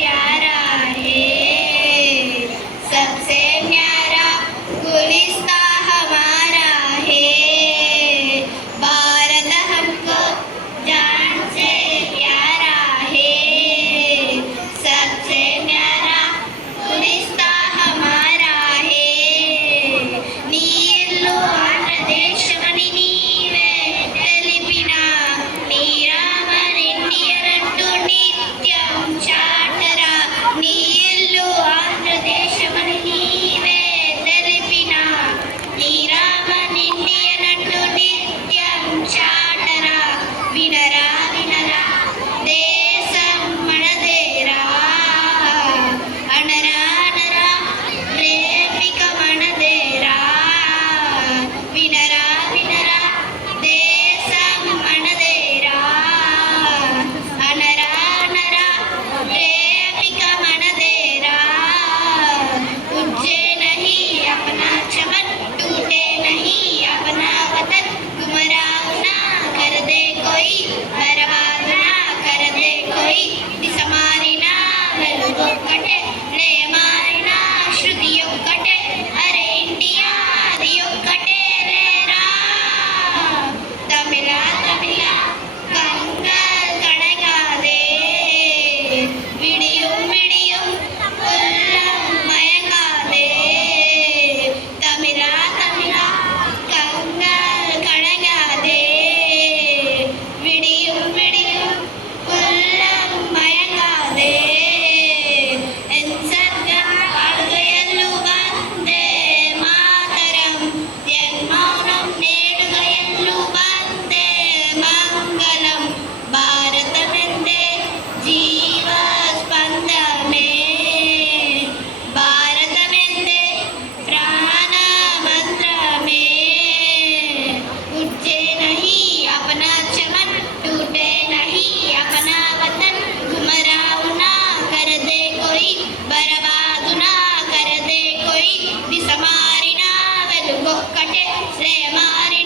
प्यारा है, सबसे न्यारा गुलिस्ता हमारा है। भारत हमको जान से प्यारा है, सबसे न्यारा गुलिस्ता हमारा है। నీళ్ళు ఆంధ్రదేశమని నీవే తెలిపిన నీరామరెడ్డియనంటూ నిత్యం చాటరా. నీళ్ళు ఆంధ్రదేశమని నీవే తెలిపిన నీరామరెడ్డియనంటూ నిత్యం చాటరా. వినరా వినరా దేశం మనదేరా, అనరా అనరా ప్రేమిక మనదేరా. వినరా వినరా దేశం మనదేరా, అనరా అనరా प्रेमिक मनदेरा. उज्जे नहीं अपना चमन, टूटे नहीं अपना वतन. गुमराह ना कर दे कोई, बर्बाद ना कर दे कोई. दिस मारिना వెలుగొక్కటే, లే మారినా శృతి ఒక్కటే. అరే ఇండియా అది ఒక్కటే లేరా. తమిళ తమిళ కంగల్ కడగాదే, విడిயும் விடியும் உள்ளம் மயங்காதே. தமிழ தமிழ கங்கள் கடங்காதே, விடியும் விடியும் உள்ளம் மயங்காதே. என் சர்க்கம் வாழ்கையல்லு வந்தே மாதரம், என் மௌனம் నేడుగయల్లు వందే మంగళం. భారతమెందే జీవ స్పందమే, భారతమెందే ప్రాణ మంత్రమే. उज्जे नहीं अपना चमन, टूटे नहीं अपना वतन. गुमराह ना कर दे कोई, बर्बाद ना कर दे कोई. दिस मारिना వెలుగొక్కటే, లే మారి